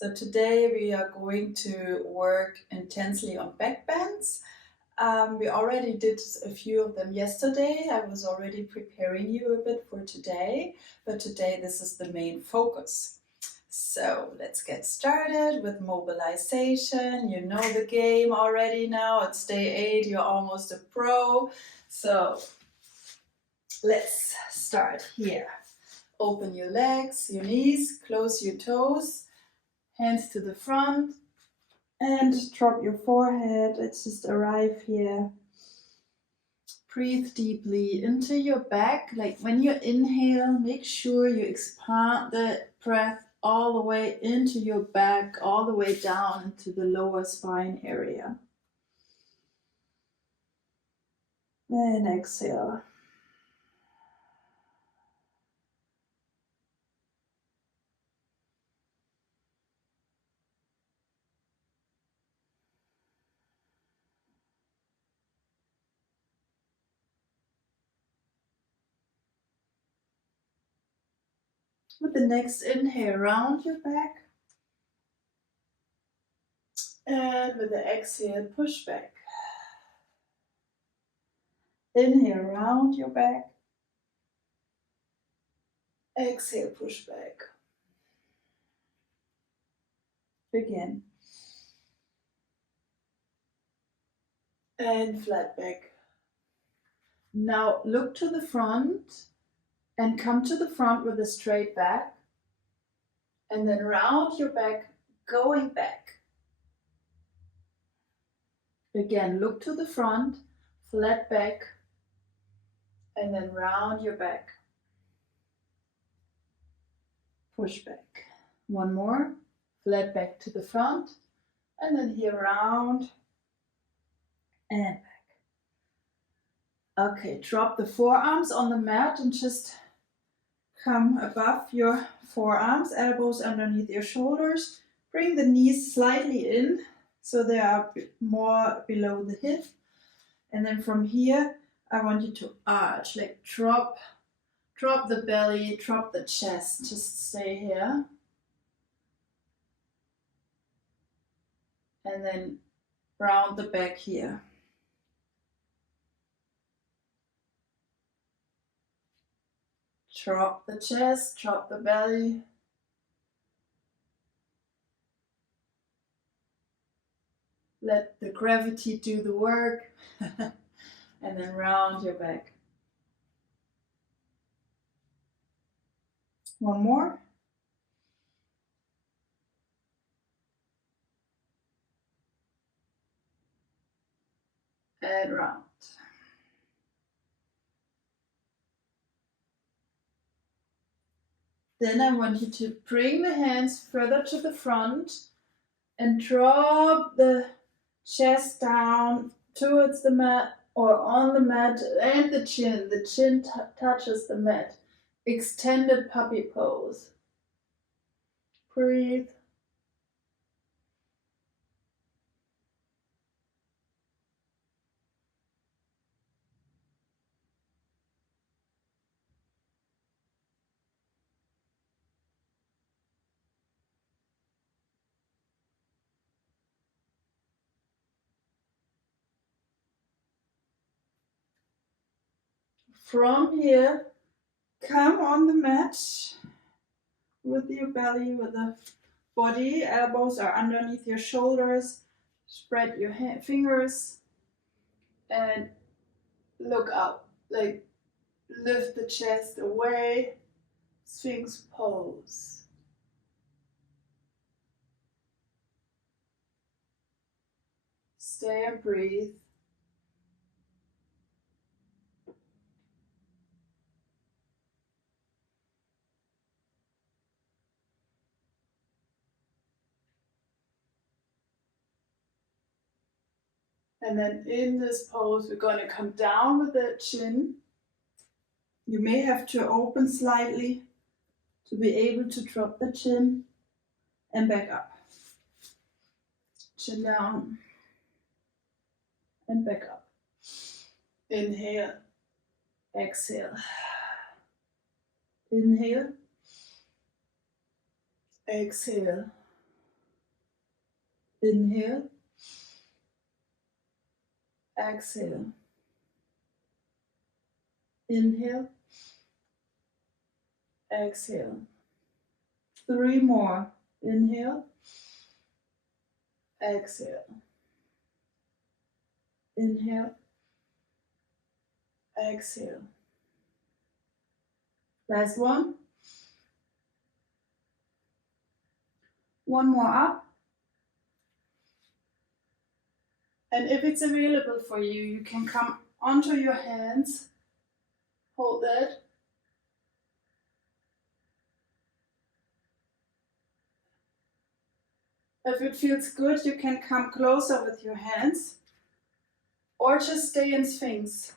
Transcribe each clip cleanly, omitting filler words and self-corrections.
So today we are going to work intensely on back bends. We already did a few of them yesterday. I was already preparing you a bit for today, but today this is the main focus. So let's get started with mobilization. You know the game already now. It's day 8, you're almost a pro. So let's start here. Open your legs, your knees, close your toes, hands to the front, and drop your forehead. Let's just arrive here. Breathe deeply into your back. Like when you inhale, make sure you expand the breath all the way into your back, all the way down into the lower spine area. Then exhale. With the next inhale, round your back. And with the exhale, push back. Inhale, round your back. Exhale, push back. Again. And flat back. Now look to the front and come to the front with a straight back. And then round your back, going back. Again, look to the front, flat back, and then round your back. Push back. One more, flat back to the front, and then here round and back. Okay, drop the forearms on the mat and just come above your forearms, elbows underneath your shoulders. Bring the knees slightly in so they are more below the hip. And then from here, I want you to arch, like drop the belly, drop the chest, just stay here. And then round the back here. Drop the chest, drop the belly. Let the gravity do the work. And then round your back. One more. And round. Then I want you to bring the hands further to the front and drop the chest down towards the mat or on the mat and the chin. The chin touches the mat. Extended puppy pose. Breathe. From here, come on the mat with your belly, with the body. Elbows are underneath your shoulders. Spread your fingers and look up. Like lift the chest away. Sphinx pose. Stay and breathe. And then in this pose, we're going to come down with the chin. You may have to open slightly to be able to drop the chin and back up. Chin down and back up. Inhale, exhale. Inhale, exhale. Inhale, exhale. Inhale, exhale. 3 more. Inhale, exhale. Inhale, exhale. Last one. One more up. And if it's available for you, you can come onto your hands. Hold that. If it feels good, you can come closer with your hands or just stay in Sphinx.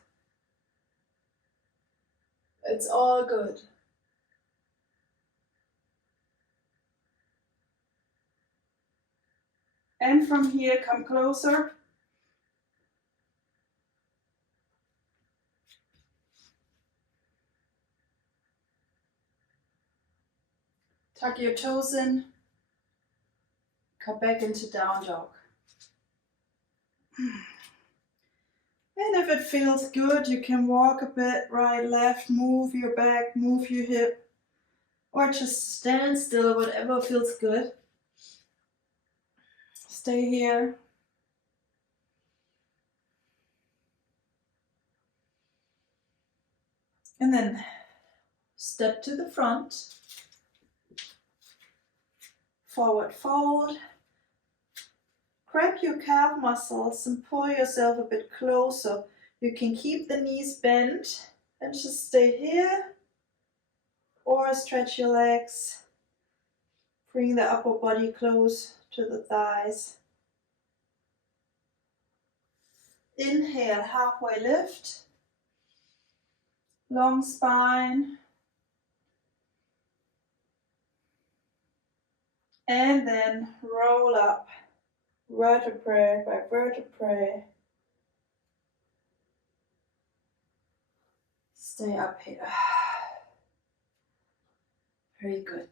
It's all good. And from here, come closer. Tuck your toes in. Come back into down dog. And if it feels good, you can walk a bit right, left, move your back, move your hip, or just stand still, whatever feels good. Stay here. And then step to the front. Forward fold. Grab your calf muscles and pull yourself a bit closer. You can keep the knees bent and just stay here, or stretch your legs. Bring the upper body close to the thighs. Inhale, halfway lift. Long spine. And then roll up, vertebrae by vertebrae. Stay up here. Very good.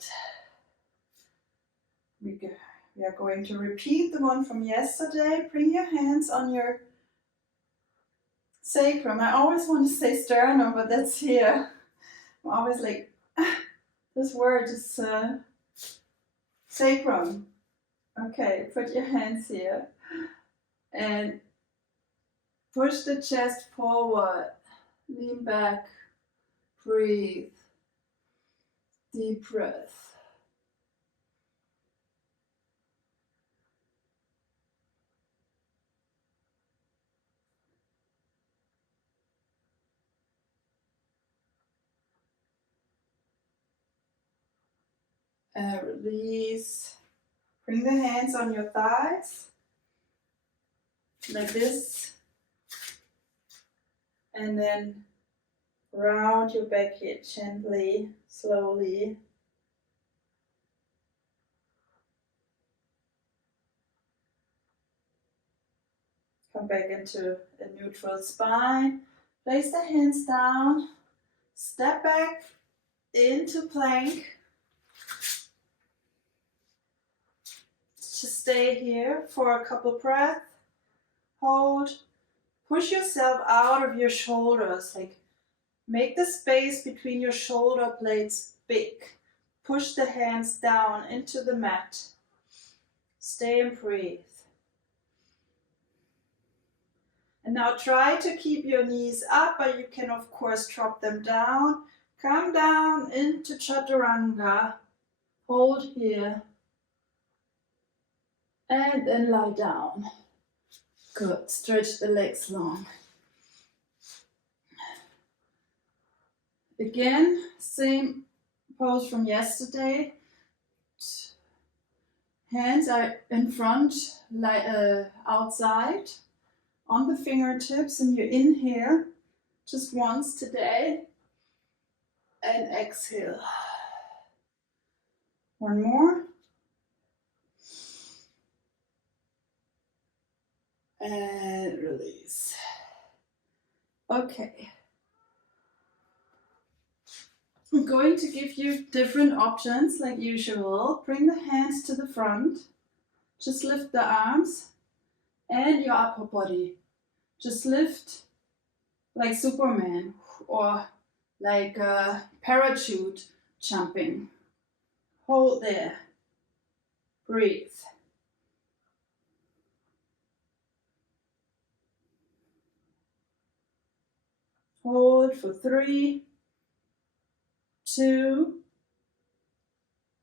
We are going to repeat the one from yesterday. Bring your hands on your sacrum. I always want to say sternum, but that's here. I'm always like, this word is sacrum. Okay, put your hands here and push the chest forward. Lean back. Breathe. Deep breath. And release. Bring the hands on your thighs, like this. And then round your back here gently, slowly. Come back into a neutral spine. Place the hands down. Step back into plank. Just stay here for a couple breaths. Hold. Push yourself out of your shoulders. Like, make the space between your shoulder blades big. Push the hands down into the mat. Stay and breathe. And now try to keep your knees up, but you can of course drop them down. Come down into Chaturanga. Hold here. And then lie down. Good. Stretch the legs long. Again, same pose from yesterday. Hands are in front, like outside, on the fingertips, and you inhale just once today, and exhale. One more. And release. Okay. I'm going to give you different options like usual. Bring the hands to the front. Just lift the arms and your upper body. Just lift like Superman or like a parachute jumping. Hold there. Breathe. Hold for 3, 2,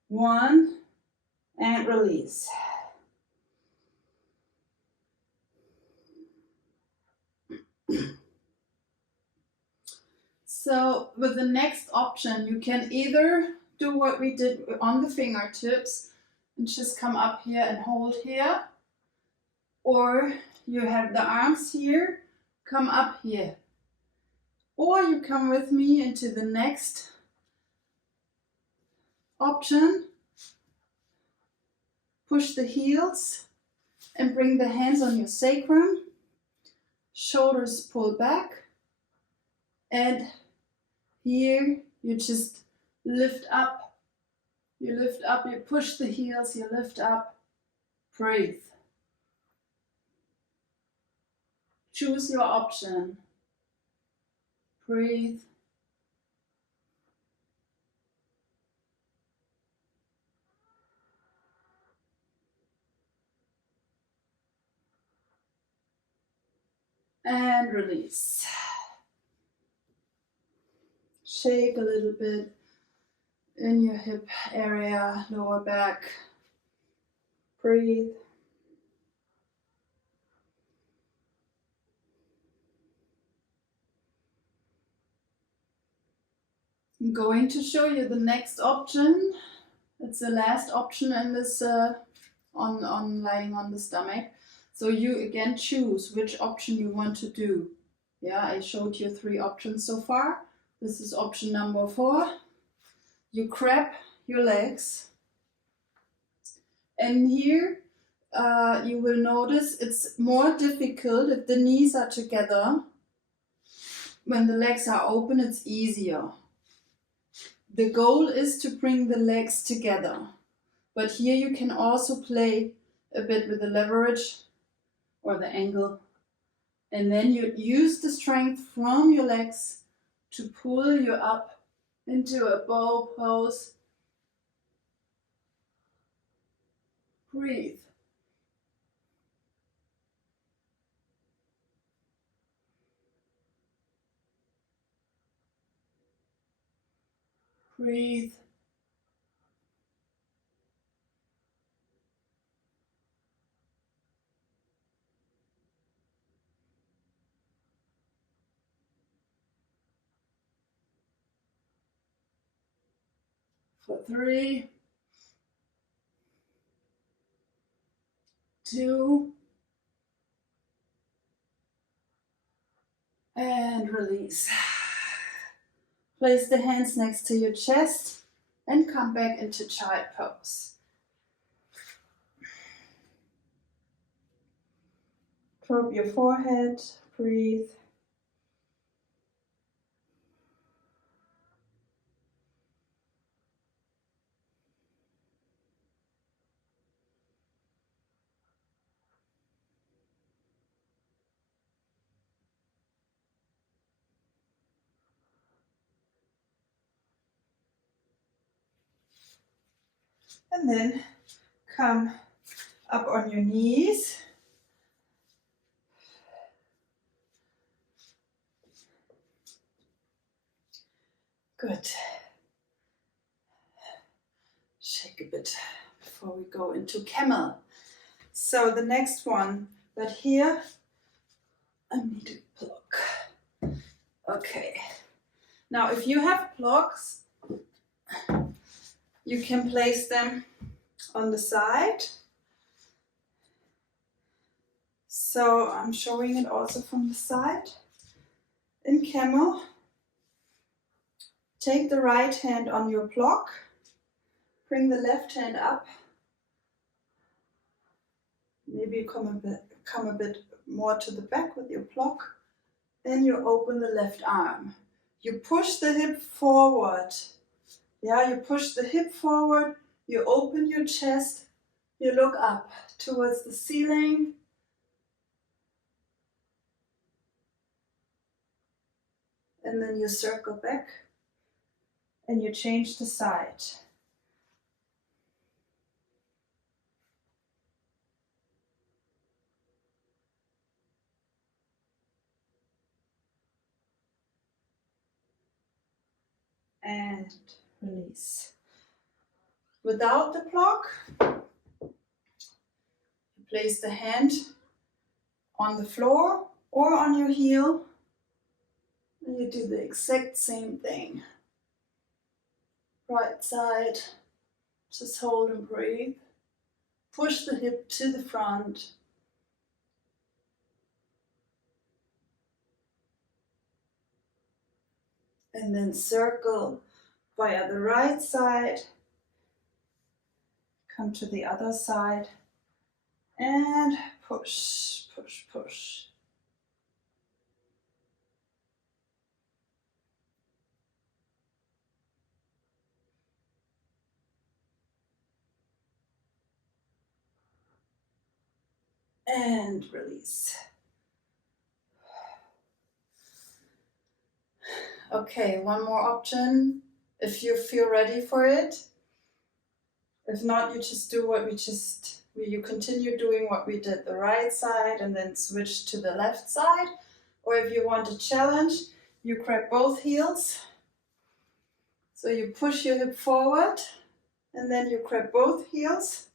1, and release. So with the next option, you can either do what we did on the fingertips and just come up here and hold here, or you have the arms here, come up here, or you come with me into the next option. Push the heels and bring the hands on your sacrum, shoulders pull back, and here you just lift up, you push the heels, you lift up, breathe. Choose your option. Breathe. And release. Shake a little bit in your hip area, lower back. Breathe. I'm going to show you the next option. It's the last option in this on lying on the stomach. So you again choose which option you want to do. Yeah, I showed you 3 options so far. This is option number 4. You grab your legs, and here you will notice it's more difficult if the knees are together. When the legs are open, it's easier. The goal is to bring the legs together, but here you can also play a bit with the leverage or the angle, and then you use the strength from your legs to pull you up into a bow pose. Breathe. Breathe. For 3, 2, and release. Place the hands next to your chest and come back into child pose. Drop your forehead, breathe. And then come up on your knees. Good. Shake a bit before we go into camel. So the next one, but here I need a block. Okay. Now if you have blocks, you can place them on the side. So I'm showing it also from the side. In camel, take the right hand on your block, bring the left hand up. Maybe you come a bit more to the back with your block. Then you open the left arm. You push the hip forward. Yeah, you push the hip forward, you open your chest, You look up towards the ceiling. And then you circle back and you change the side. And release. Without the block, you place the hand on the floor or on your heel, and you do the exact same thing. Right side, just hold and breathe. Push the hip to the front. And then circle via the right side. Come to the other side and push, push, push. And release. Okay, one more option if you feel ready for it. If not, you just do what you continue doing what we did, the right side and then switch to the left side. Or if you want a challenge, you grab both heels. So you push your hip forward and then you grab both heels.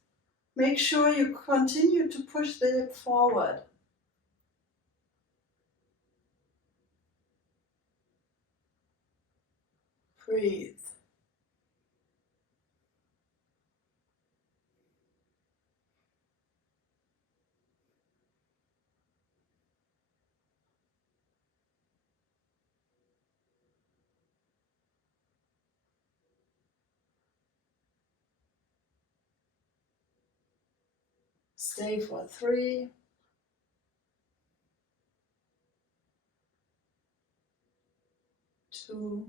Make sure you continue to push the hip forward. Breathe. Stay for 3, 2,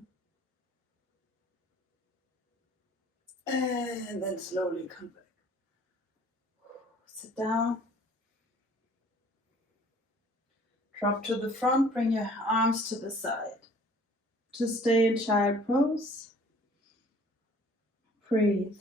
and then slowly come back. Sit down. Drop to the front, bring your arms to the side. To stay in child pose. Breathe.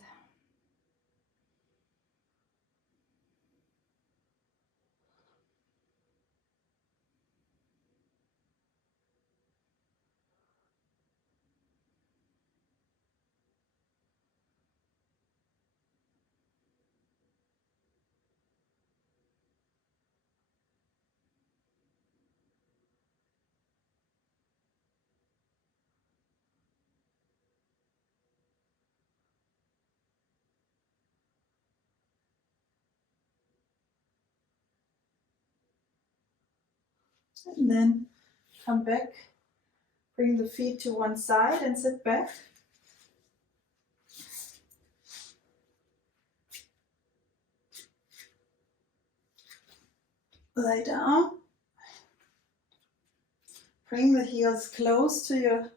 And then come back, bring the feet to one side and sit back. Lie down. Bring the heels close to your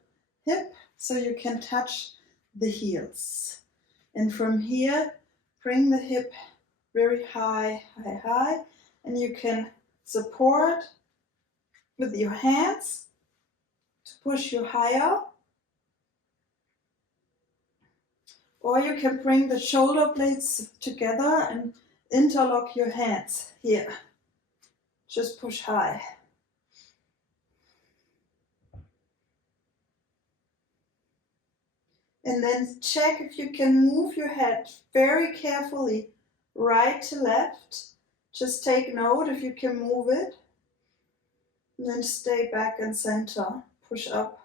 hip so you can touch the heels. And from here, bring the hip very high, high, high. And you can support with your hands to push you higher. Or you can bring the shoulder blades together and interlock your hands here. Just push high. And then check if you can move your head very carefully right to left. Just take note if you can move it. And then stay back and center. Push up.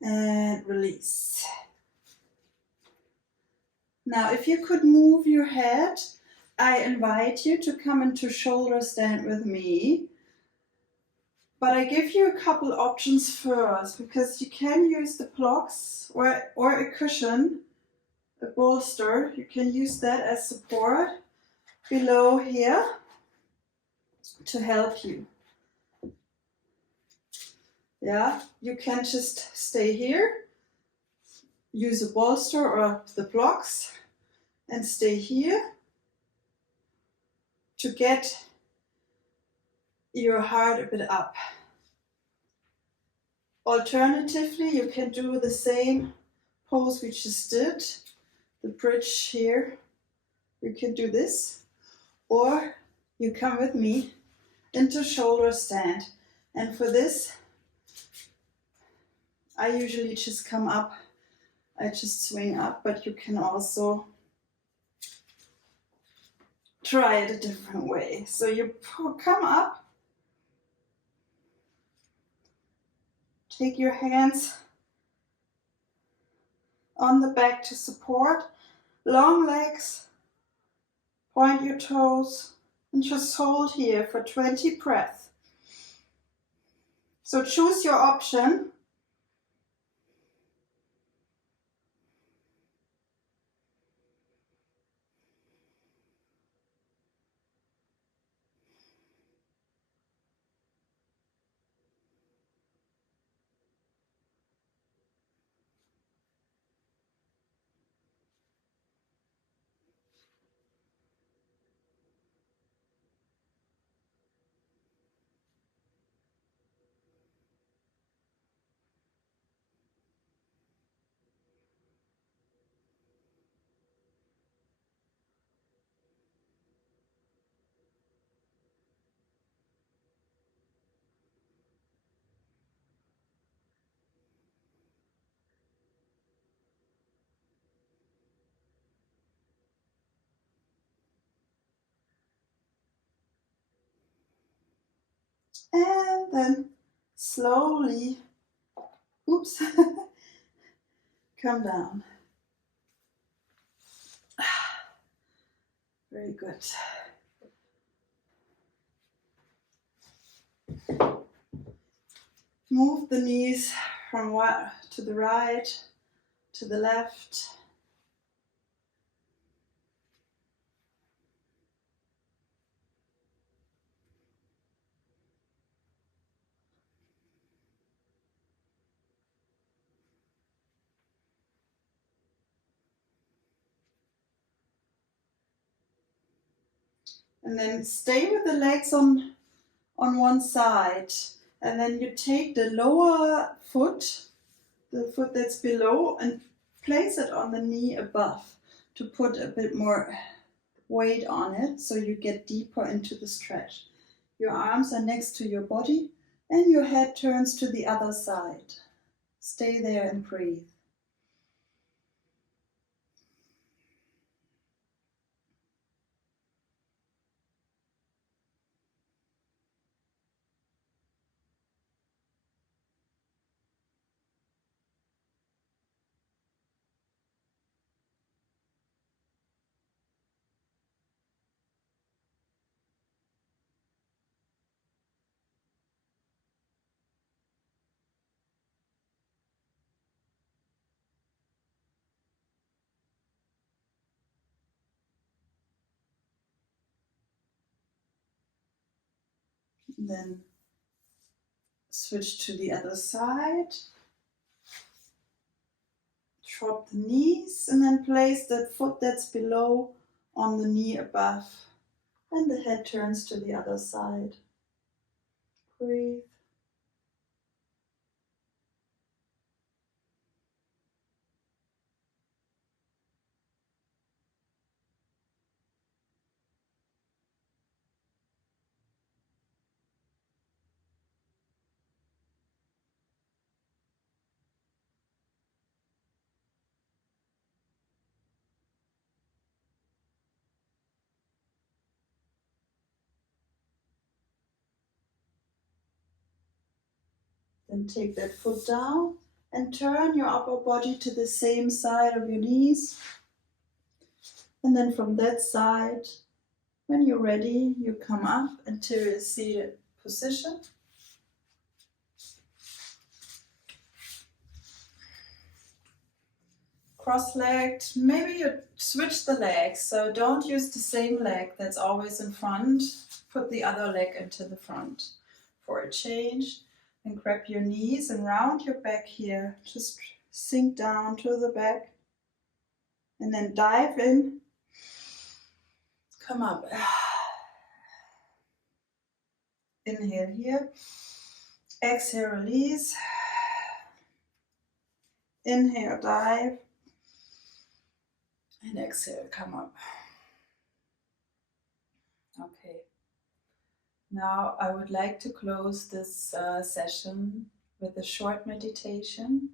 And release. Now, if you could move your head, I invite you to come into shoulder stand with me. But I give you a couple options first, because you can use the blocks or a cushion, a bolster. You can use that as support. below here to help you. Yeah, you can just stay here, use a bolster or the blocks and stay here to get your heart a bit up. Alternatively, you can do the same pose we just did, the bridge here. You can do this, or you come with me into shoulder stand. And for this, I usually just come up. I just swing up, but you can also try it a different way. So you come up, take your hands on the back to support, long legs, point your toes, and just hold here for 20 breaths. So choose your option. And then slowly, oops, come down. Very good. Move the knees from to the right, to the left. And then stay with the legs on one side. And then you take the lower foot, the foot that's below, and place it on the knee above to put a bit more weight on it so you get deeper into the stretch. Your arms are next to your body and your head turns to the other side. Stay there and breathe. Then switch to the other side. Drop the knees and then place the foot that's below on the knee above. And the head turns to the other side. Breathe. Then take that foot down and turn your upper body to the same side of your knees. And then from that side, when you're ready, you come up until your seated position. cross-legged. Maybe you switch the legs, so don't use the same leg that's always in front. Put the other leg into the front for a change. And grab your knees and round your back here. Just sink down to the back and then dive in. Come up. Inhale here. Exhale, release. Inhale, dive. And exhale, come up. Okay. Now I would like to close this session with a short meditation.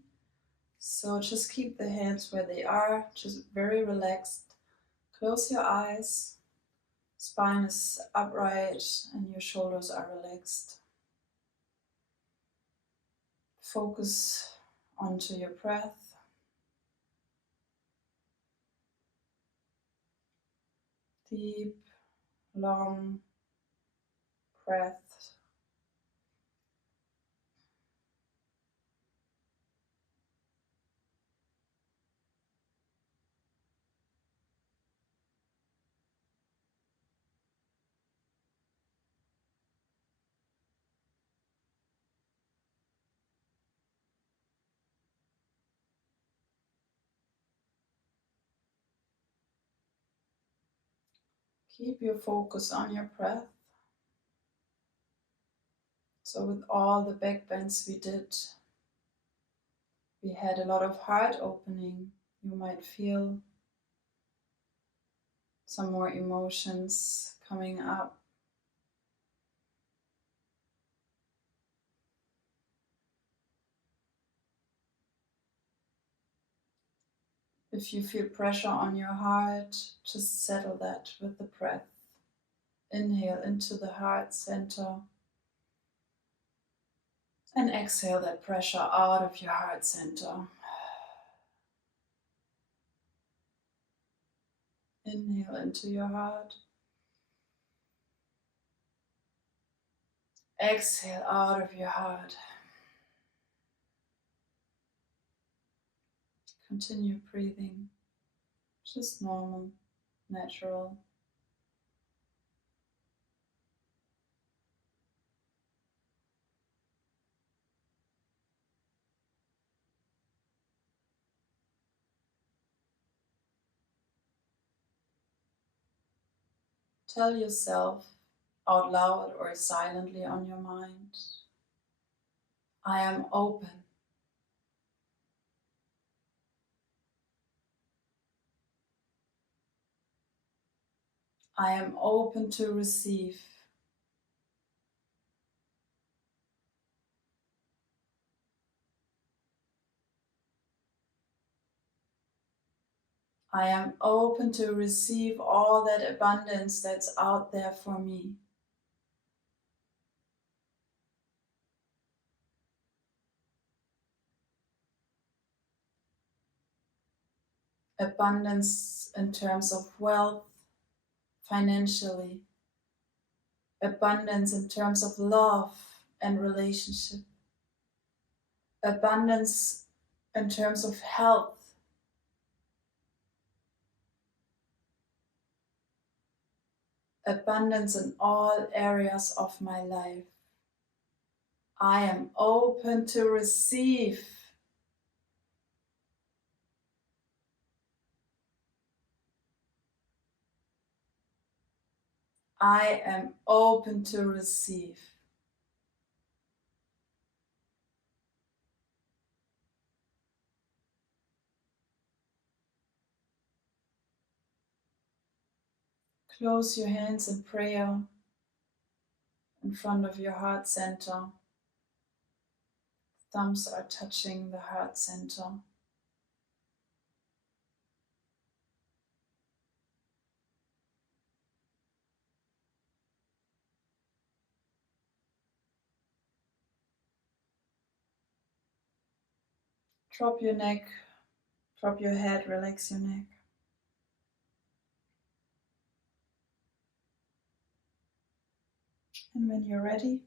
So just keep the hands where they are, just very relaxed. Close your eyes. Spine is upright and your shoulders are relaxed. Focus onto your breath. Deep, long breath. Keep your focus on your breath. So with all the back bends we did, we had a lot of heart opening. You might feel some more emotions coming up. If you feel pressure on your heart, just settle that with the breath. Inhale into the heart center and exhale that pressure out of your heart center. Inhale into your heart. Exhale out of your heart. Continue breathing, just normal, natural. Tell yourself out loud or silently on your mind, I am open. I am open to receive. I am open to receive all that abundance that's out there for me. Abundance in terms of wealth, financially. Abundance in terms of love and relationship. Abundance in terms of health. Abundance in all areas of my life. I am open to receive. I am open to receive. Close your hands in prayer in front of your heart center. Thumbs are touching the heart center. Drop your neck, drop your head, relax your neck. And when you're ready,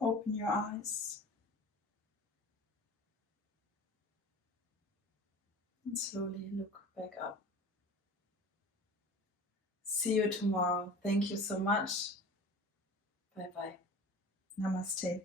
open your eyes. And slowly look back up. See you tomorrow. Thank you so much. Bye bye. Namaste.